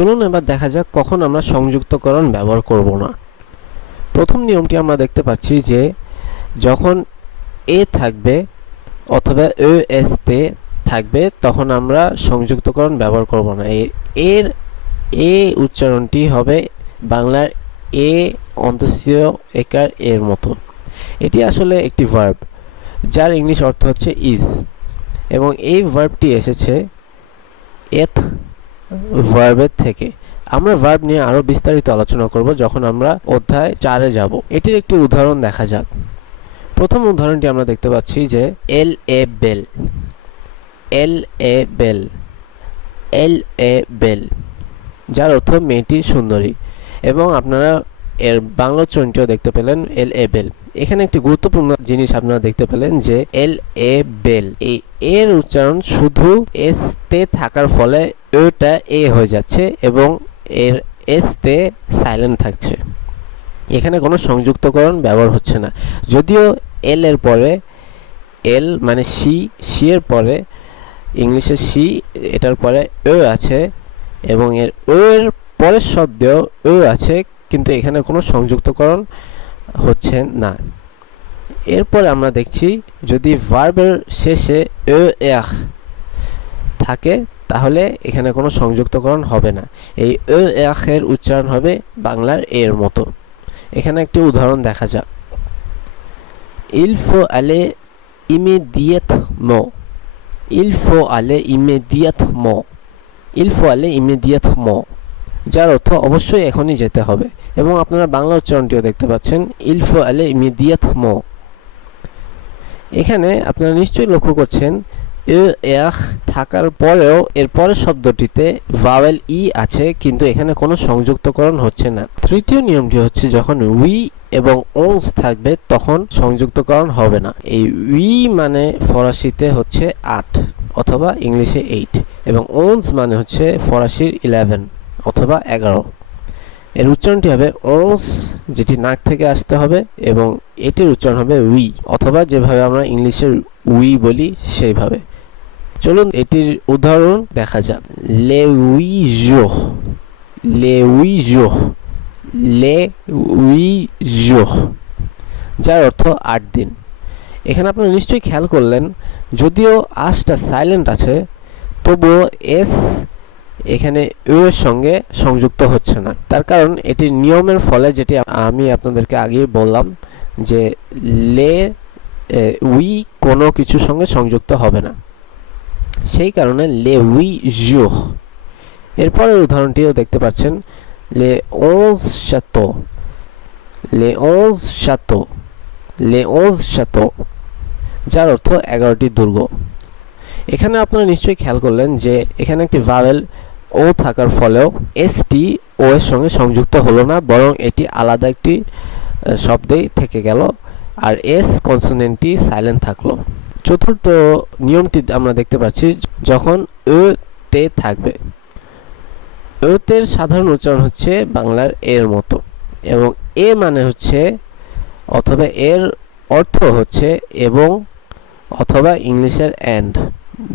চলুন এবার দেখা যাক কখন আমরা সংযুক্তকরণ ব্যবহার করব না। প্রথম নিয়মটি আমরা দেখতে পাচ্ছি যে যখন এ থাকবে অথবা এস তে থাকবে তখন আমরা সংযুক্তকরণ ব্যবহার করব না। এর এ উচ্চারণটি হবে বাংলার এ অন্তঃস্থিত একার এর মতো। এটি আসলে একটি ভার্ব যার ইংলিশ অর্থ হচ্ছে ইজ, এবং এই ভার্বটি এসেছে এথ ভার্বের থেকে। আমরা ভার্ব নিয়ে আরো বিস্তারিত আলোচনা করব যখন আমরা অধ্যায় 4-এ যাব। এটির একটি উদাহরণ দেখা যাক। প্রথম উদাহরণটি আমরা দেখতে পাচ্ছি যে এল এ বেল, এল এ বেল, এল এ বেল, যার অর্থ মেয়েটি সুন্দরী, এবং আপনারা এর বাংলা উচ্চারণটিও দেখতে পেলেন এল এ বেল। এখানে একটি গুরুত্বপূর্ণ জিনিস আপনারা দেখতে পেলেন যে এল এ বেল, এই এর উচ্চারণ শুধু এস তে থাকার ফলে ওটা এ হয়ে যাচ্ছে এবং এর এস তে সাইলেন্ট থাকছে। এখানে কোনো সংযুক্তকরণ ব্যবহার হচ্ছে না। যদিও এল এর পরে এল মানে সি, সি এর পরে ইংলিশে সি, এটার পরে ও আছে এবং এর ও এর পরের শব্দেও ও আছে, কিন্তু এখানে কোনো সংযুক্তকরণ হচ্ছে না। এরপরে আমরা দেখছি যদি ভার্বের শেষে ও এখ থাকে তাহলে এখানে কোনো সংযুক্তকরণ হবে না। এই ও এখ এর উচ্চারণ হবে বাংলার এর মতো। এখানে একটি উদাহরণ দেখা যাক। Il faut aller immédiatement, il faut aller immédiatement, il faut aller immédiatement, যার অর্থ অবশ্যই এখনই যেতে হবে, এবং আপনারা বাংলা উচ্চারণটিও দেখতে পাচ্ছেন il faut aller immédiatement। এখানে আপনারা নিশ্চয়ই লক্ষ্য করছেন এ এখ থাকার পরেও এর পরের শব্দটিতে ভাওয়েল ই আছে, কিন্তু এখানে কোনো সংযুক্তকরণ হচ্ছে না। তৃতীয় নিয়মটি হচ্ছে যখন উই এবং ওনস থাকবে তখন সংযুক্তকরণ হবে না। এই উই মানে ফরাসিতে হচ্ছে 8 অথবা ইংলিশে 8, এবং ওনস মানে হচ্ছে ফরাসির 11 অথবা 11। এর উচ্চারণটি হবে ওনস, যেটি নাক থেকে আসতে হবে, এবং এটির উচ্চারণ হবে উই, অথবা যেভাবে আমরা ইংলিশে উই বলি সেইভাবে। চলুন এটির উদাহরণ দেখা যাক। লে উই জোহ, লে উই জোহ, লে উই জোহ, যার অর্থ 8 দিন। এখানে আপনারা নিশ্চয়ই খেয়াল করলেন যদিও আশটা সাইলেন্ট আছে তবুও এস এখানে ও এর সঙ্গে সংযুক্ত হচ্ছে না। তার কারণ এটি নিয়মের ফলে, যেটি আমি আপনাদেরকে আগেই বললাম যে লে উই কোনো কিছুর সঙ্গে সংযুক্ত হবে না, সেই কারণে লে উই জোহ। এরপরের উদাহরণটিও দেখতে পাচ্ছেন লে ওজ চাতো, লে ওজ চাতো, লে ওজ চাতো, যার অর্থ 11টি দুর্গ। এখানে আপনারা নিশ্চয়ই খেয়াল করলেন যে এখানে একটি ভাওয়েল ও থাকার ফলেও এসটি ও এর সঙ্গে সংযুক্ত হলো না, বরং এটি আলাদা একটি শব্দেই থেকে গেল, আর এস কনসোনেন্টটি সাইলেন্ট থাকলো। চতুর্থ নিয়মটি আমরা দেখতে পাচ্ছি যখন ও তে থাকবে। ও তের সাধারণ উচ্চারণ হচ্ছে বাংলার এর মতো, এবং এ মানে হচ্ছে অথবা এর অর্থ হচ্ছে এবং অথবা ইংলিশের অ্যান্ড।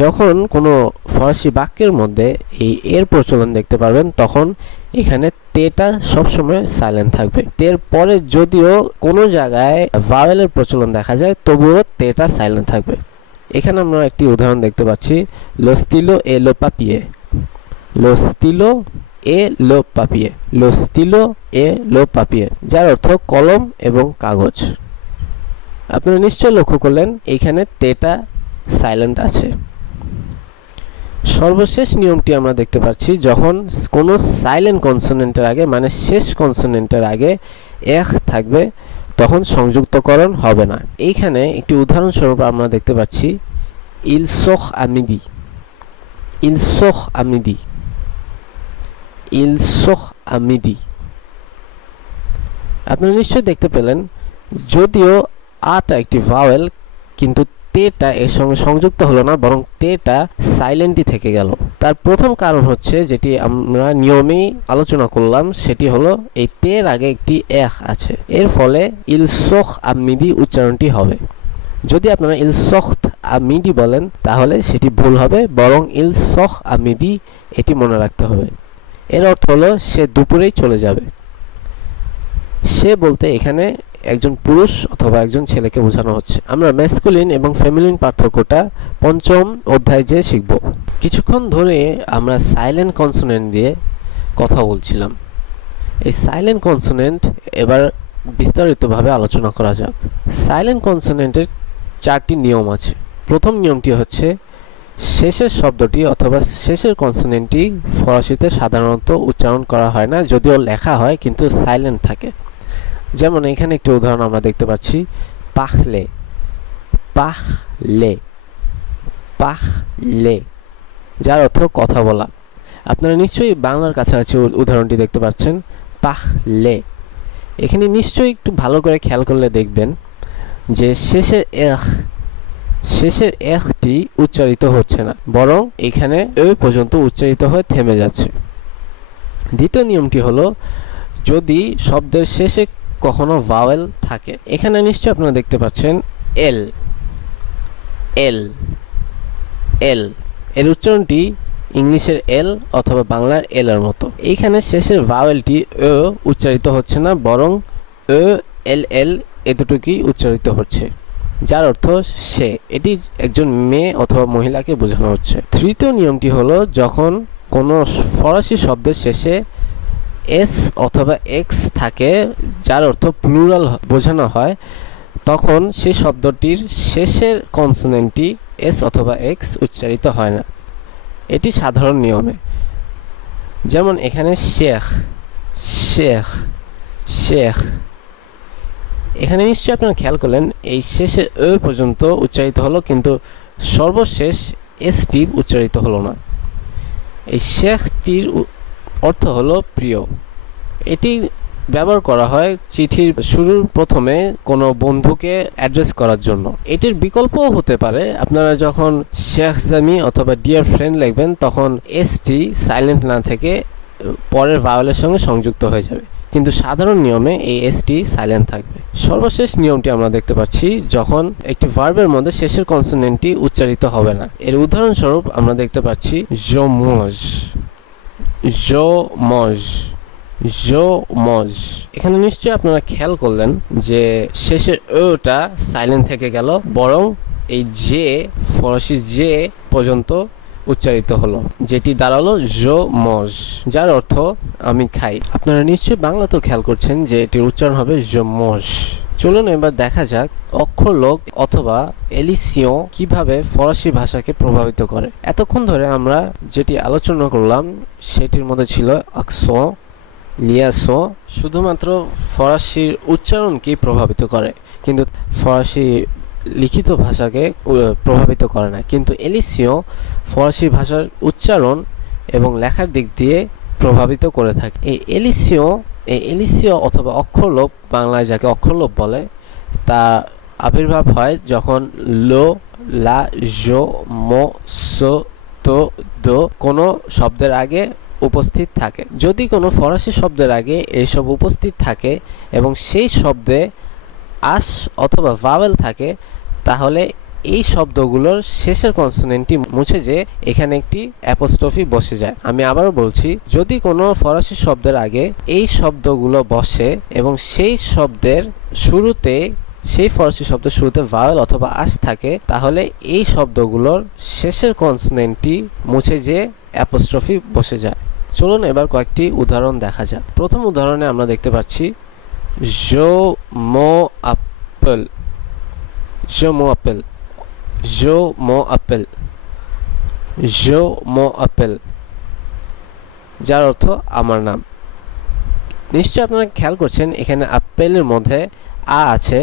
যখন কোনো ফরাসি বাক্যের মধ্যে এই এর প্রচলন দেখতে পারবেন তখন এখানে তেটা সবসময় সাইলেন্ট থাকবে। তের পরে যদিও কোনো জায়গায় ভাওয়েলের প্রচলন দেখা যায় তবুও তেটা সাইলেন্ট থাকবে। এখানে আমরা একটি উদাহরণ দেখতে পাচ্ছি লো স্টিলো এ লো পাপিয়ে, লো স্টিলো এ লো পাপিয়ে, লো স্টিলো এ লো পাপিয়ে, যার অর্থ কলম এবং কাগজ। আপনারা নিশ্চয় লক্ষ্য করলেন এখানে তেটা সাইলেন্ট আছে। সর্বশেষ নিয়মটি আমরা দেখতে পাচ্ছি যখন কোনো সাইলেন্ট কনসোনেন্টের আগে মানে শেষ কনসোনেন্টের আগে এখ থাকবে তখন সংযুক্তকরণ হবে না। এইখানে একটি উদাহরণস্বরূপ আমরা দেখতে পাচ্ছি ইল সোখ আমিদি, ইল সোখ আমিদি, ইল সোখ আমিদি। আপনারা নিশ্চয়ই দেখতে পেলেন যদিও আটা একটি ভাওয়েল, কিন্তু তেটা এর সঙ্গে সংযুক্ত হলো না, বরং তেটা সাইলেন্টই থেকে গেল। তার প্রথম কারণ হচ্ছে যেটি আমরা নিয়মেই আলোচনা করলাম, সেটি হলো এই তের আগে একটি এখ আছে, এর ফলে ইল সোখ আমিদি উচ্চারণটি হবে। যদি আপনারা ইল সোখ আমিদি বলেন তাহলে সেটি ভুল হবে, বরং ইল সোখ আমিদি এটি মনে রাখতে হবে। এর অর্থ হলো সে দুপুরেই চলে যাবে। সে বলতে এখানে একজন পুরুষ অথবা একজন ছেলেকে বোঝানো হচ্ছে। আমরা ম্যাসকুলিন এবং ফেমিনিন পার্থক্যটা পঞ্চম অধ্যায় যে শিখব। কিছুক্ষণ ধরে আমরা সাইলেন্ট কনসোনেন্ট দিয়ে কথা বলছিলাম। এই সাইলেন্ট কনসোনেন্ট এবার বিস্তারিতভাবে আলোচনা করা যাক। সাইলেন্ট কনসোনেন্টের 4টি নিয়ম আছে। প্রথম নিয়মটি হচ্ছে শেষের শব্দটি অথবা শেষের কনসোনেন্টটি ফরাসিতে সাধারণত উচ্চারণ করা হয় না, যদিও লেখা হয় কিন্তু সাইলেন্ট থাকে। যেমন এখানে একটি উদাহরণ আমরা দেখতে পাচ্ছি, পাখলে, পাখলে, পাখলে, যার অর্থ কথা বলা। আপনারা নিশ্চয়ই বাংলার কাছাকাছি উদাহরণটি দেখতে পাচ্ছেন, পাখলে। এখানে নিশ্চয়ই একটু ভালো করে খেয়াল করলে দেখবেন যে শেষের এখটি উচ্চারিত হচ্ছে না, বরং এখানে এ পর্যন্ত উচ্চারিত হয়ে থেমে যাচ্ছে। দ্বিতীয় নিয়মটি হলো যদি শব্দের শেষে কখনো ভাওয়েল থাকে। এখানে নিশ্চয়ই আপনারা দেখতে পাচ্ছেন এল, এল, এল। এর উচ্চারণটি ইংলিশের এল অথবা বাংলার এল এর মতো। এইখানে শেষের ভাওয়েলটি ও উচ্চারিত হচ্ছে না, বরং ও এল এল এতটুকুই উচ্চারিত হচ্ছে, যার অর্থ সে। এটি একজন মেয়ে অথবা মহিলাকে বোঝানো হচ্ছে। তৃতীয় নিয়মটি হলো যখন কোনো ফরাসি শব্দের শেষে এস অথবা এক্স থাকে, যার অর্থ প্লুরাল বোঝানো হয়, তখন সেই শব্দটির শেষের কনসোনেন্টটি এস অথবা এক্স উচ্চারিত হয় না। এটি সাধারণ নিয়মে। যেমন এখানে শেখ, শেখ, শেখ। এখানে নিশ্চয়ই আপনারা খেয়াল করলেন এই শেষে এ পর্যন্ত উচ্চারিত হলো, কিন্তু সর্বশেষ এসটি উচ্চারিত হলো না। এই শেখটির অর্থ হলো প্রিয়। এটি ব্যবহার করা হয় চিঠির শুরুর প্রথমে কোনো বন্ধুকে অ্যাড্রেস করার জন্য। এটির বিকল্পও হতে পারে, আপনারা যখন শেখ জামি অথবা ডিয়ার ফ্রেন্ড লিখবেন তখন এসটি সাইলেন্ট না থেকে পরের ভাওয়েলের সঙ্গে সংযুক্ত হয়ে যাবে, কিন্তু সাধারণ নিয়মে এই এসটি সাইলেন্ট থাকবে। সর্বশেষ নিয়মটি আমরা দেখতে পাচ্ছি যখন একটি ভার্বের মধ্যে শেষের কনসোনেন্টটি উচ্চারিত হবে না। এর উদাহরণস্বরূপ আমরা দেখতে পাচ্ছি je mange, je mange, je mange। এখানে নিশ্চয়ই আপনারা খেয়াল করলেন যে শেষের ওটা সাইলেন্ট থেকে গেল, বরং এই যে ফরাসি যে পর্যন্ত উচ্চারিত হলো, যেটি দাঁড়ালো je mange, যার অর্থ আমি খাই। আপনারা নিশ্চয়ই বাংলাতেও খেয়াল করছেন যে এটির উচ্চারণ হবে je mange। চলুন এবার দেখা যাক অক্ষর লোক অথবা এলিসিয়ন কিভাবে ফরাসি ভাষাকে প্রভাবিত করে। এতক্ষণ ধরে আমরা যেটি আলোচনা করলাম সেটির মধ্যে ছিল আকসন, লিয়াসন, শুধুমাত্র ফরাসির উচ্চারণকেই প্রভাবিত করে, কিন্তু ফরাসি লিখিত ভাষাকে প্রভাবিত করে না। কিন্তু এলিসিয়ন ফরাসি ভাষার উচ্চারণ এবং লেখার দিক দিয়ে প্রভাবিত করে থাকে। এই এলিসিয়ন অথবা অক্ষরলোপ, বাংলায় যাকে অক্ষরলোপ বলে, তা আবির্ভাব হয় যখন লো, লা, জো, মো, সো, তো, দো কোনো শব্দের আগে উপস্থিত থাকে। যদি কোনো ফরাসি শব্দের আগে এইসব উপস্থিত থাকে এবং সেই শব্দে আশ অথবা ভাওয়েল থাকে, তাহলে এই শব্দগুলোর শেষের কনসোনেন্টটি মুছে যে এখানে একটি অ্যাপোস্ট্রফি বসে যায়। আমি আবারও বলছি, যদি কোনো ফরাসি শব্দের আগে এই শব্দগুলো বসে এবং সেই শব্দের শুরুতে, সেই ফরাসি শব্দের শুরুতে ভাওয়েল অথবা আশ থাকে, তাহলে এই শব্দগুলোর শেষের কনসোনেন্টটি মুছে যে অ্যাপোস্ট্রফি বসে যায়। চলুন এবার কয়েকটি উদাহরণ দেখা যাক। প্রথম উদাহরণে আমরা দেখতে পাচ্ছি je m'appelle, je m'appelle, je m'appelle, je m'appelle, যার অর্থ আমার নাম। নিশ্চয় আপনারা খেয়াল করছেন এখানে আপেলের মধ্যে আ আছে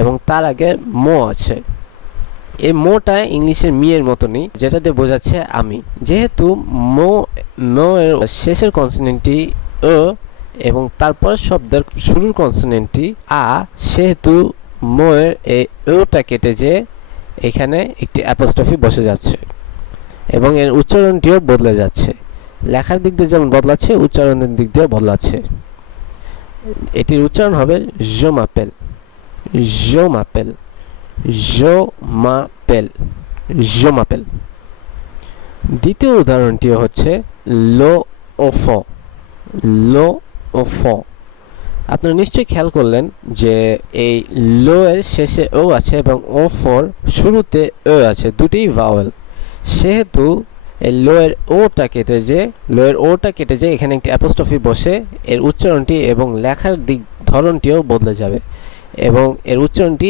এবং তার আগে মো আছে। এই মোটা ইংলিশের মি এর মতনই, যেটাতে বোঝাচ্ছে আমি। যেহেতু মো এর শেষের কনসোনেন্টটি ও এবং তারপর শব্দের শুরুর কনসোনেন্টটি আ, সেহেতু মো এর এই ওটা কেটে যে এখানে একটি অ্যাপোস্ট্রফি বসে যাচ্ছে এবং এর উচ্চারণটিও বদলে যাচ্ছে। লেখার দিক দিয়ে যেমন বদলাচ্ছে, উচ্চারণের দিক দিয়েও বদলাচ্ছে। এটির উচ্চারণ হবে je m'appelle, je m'appelle, je m'appelle, je m'appelle। দ্বিতীয় উদাহরণটি হচ্ছে l'enfant, লো ও ফ। আপনারা নিশ্চয়ই খেয়াল করলেন যে এই লো এর শেষে ও আছে এবং ও ফর শুরুতে ও আছে, দুটিই ভাওয়েল। সেহেতু এই লো এর ওটা কেটে যে এখানে একটি অ্যাপোস্ট্রফি বসে এর উচ্চারণটি এবং লেখার ধরনটিও বদলে যাবে এবং এর উচ্চারণটি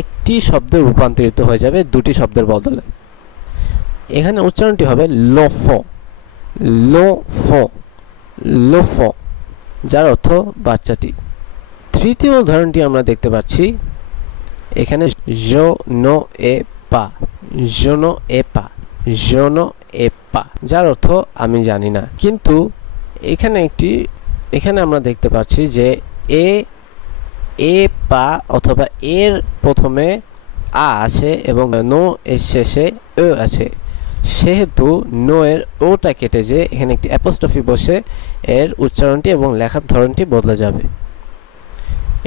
একটি শব্দে রূপান্তরিত হয়ে যাবে দুটি শব্দের বদলে। এখানে উচ্চারণটি হবে লোফ, লোফ, লোফ, যার অর্থ বাচ্চাটি। তৃতীয় উদাহরণটি আমরা দেখতে পাচ্ছি এখানে জো নো এ পা, জোনো এ পা, জোনো এ পা, যার অর্থ আমি জানি না। কিন্তু এখানে আমরা দেখতে পাচ্ছি যে এ পা অথবা এর প্রথমে আ আছে এবং নো এর শেষে ও আছে। সেহেতু নো এর ওটা কেটে যে এখানে একটি অ্যাপোস্ট্রফি বসে এর উচ্চারণটি এবং লেখার ধরনটি বদলে যাবে।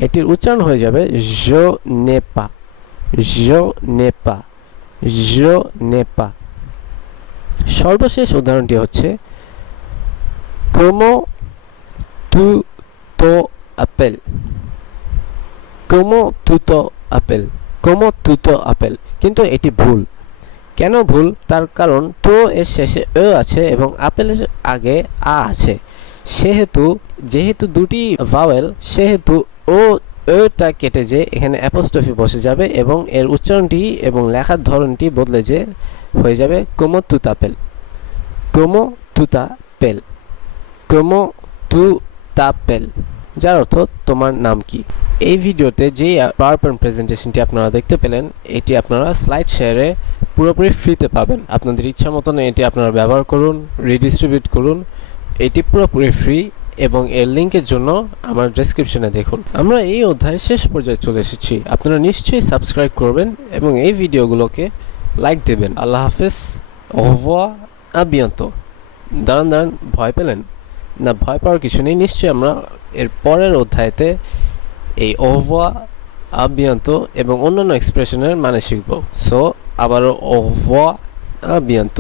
এটির উচ্চারণ হয়ে যাবে জো নে পা, জো নে পা, জো নে পা। সর্বশেষ উদাহরণটি হচ্ছে como tu to apel, como tu to apel, como tu to apel। কিন্তু এটি ভুল। কেন ভুল? তার কারণ তো এর শেষে ও আছে এবং আপেলের আগে আ আছে। যেহেতু দুটি ভাওয়েল, সেহেতু ওটা কেটে যে এখানে অ্যাপোস্ট্রফি বসে যাবে এবং এর উচ্চারণটি এবং লেখার ধরনটি বদলে যে হয়ে যাবে como tu tapel, como tu tapel, como tu tapel, যার অর্থ তোমার নাম কি। এই ভিডিওতে যে পাওয়ারপয়েন্ট প্রেজেন্টেশনটি আপনারা দেখতে পেলেন, এটি আপনারা স্লাইড শেয়ারে পুরোপুরি ফ্রিতে পাবেন। আপনাদের ইচ্ছা মতন এটি আপনারা ব্যবহার করুন, রিডিস্ট্রিবিউট করুন। এটি পুরোপুরি ফ্রি এবং এর লিঙ্কের জন্য আমার ডেসক্রিপশনে দেখুন। আমরা এই অধ্যায়ের শেষ পর্যায়ে চলে এসেছি। আপনারা নিশ্চয়ই সাবস্ক্রাইব করবেন এবং এই ভিডিওগুলোকে লাইক দেবেন। আল্লাহ হাফেজ, ওহভোয়া, আবিয়ান্ত। দাঁড়ান, ভয় পেলেন না? ভয় পাওয়ার কিছু নেই। নিশ্চয়ই আমরা এর পরের অধ্যায়তে এই ওহভোয়া, আবিয়ান্ত এবং অন্যান্য এক্সপ্রেশনের মানে শিখব। সো আবারও ওহভোয়া, আবিয়ান্ত।